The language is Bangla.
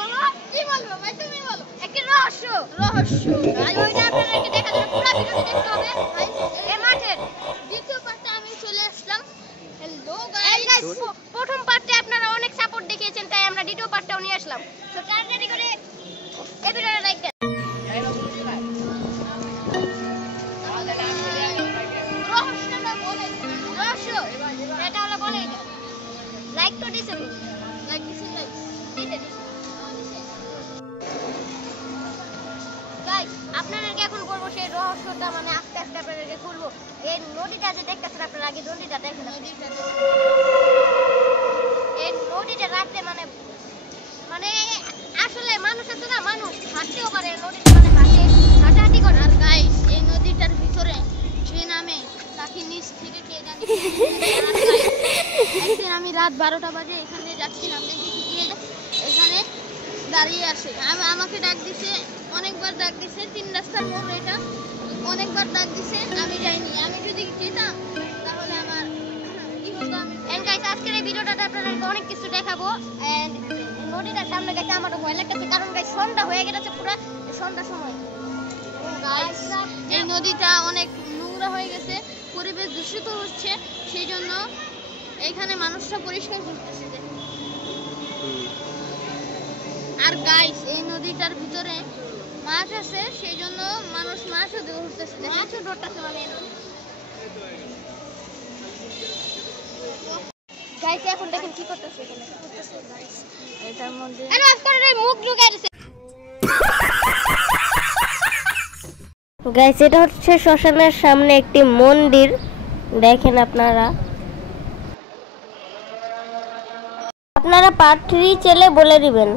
বলো কি বলবো ভাই তুমি বলো একটা রহস্য ভাই ওইটা আপনাদেরকে দেখার জন্য পুরো ভিডিওটি দেখতে হবে ভাই এই মাঠের দ্বিতীয় পার্টে আমি চলে আসলাম হ্যালো গাইস প্রথম পার্টে আপনারা অনেক সাপোর্ট দেখিয়েছেন তাই আমরা দ্বিতীয় পার্টটাও নিয়ে আসলাম তো তাড়াতাড়ি করে এই ভিডিওটা লাইক দেন রহস্য এটা হলো বলে লাইক তো দিছেন গাইস আপনাদেরকে এখন বলবো সেই রহস্যটা মানে আস্তে আস্তে আপনাদেরকে খুলবো এই নদীটা যে দেখতেছেন আপনারা আগে নদীটা দেখেন এই নদীটা রাতে মানে মানে আসলে মানুষ আছে না মানুষ হাঁটতেও পারে নদীটা মানে হাঁটাহাঁটি করে আর গাইস এই নদীটার ভিতরে যে নামে তাকে নিচ থেকে কে জানি একদিন আমি রাত 12টা বাজে এখানে যাচ্ছিলাম দেখি কি এখানে দাঁড়িয়ে আছে আমাকে ডাক দিছে অনেকবার ডাক দিছে 3 রাস্তার মোড় এটা অনেকবার ডাক দিছে আমি যাইনি আমি যদি যেতাম তাহলে আমার কি হতো আমি এন্ড গাইস আজকের এই ভিডিওটাতে আপনাদেরকে অনেক কিছু দেখাবো এন্ড নদীটার সামনে গেছে আমার ভয় লাগতেছে কারণ গাইস সন্ধ্যা হয়ে গেছে পুরো সন্ধ্যার সময় গাইস এই নদীটা অনেক নোংরা হয়ে গেছে পরিবেশ দূষিত হচ্ছে সেই জন্য এখানে মানুষরা পরিষ্কার করতেছে আর গাইস এই নদীটার ভিতরে মাছ আছে সেই জন্য মানুষ মাছও ধরতেছে মাছও ধরতেছে মানে গাইস এখন দেখেন কি করতেছে এখানে করতেছে গাইস এটার মধ্যে আরে আজকাল এই মুখ লুকিয়ে দিছে গাইস এটা হচ্ছে শ্মশানের সামনে একটি মন্দির দেখেন আপনারা পার্ট 3 চলে বলে দিবেন।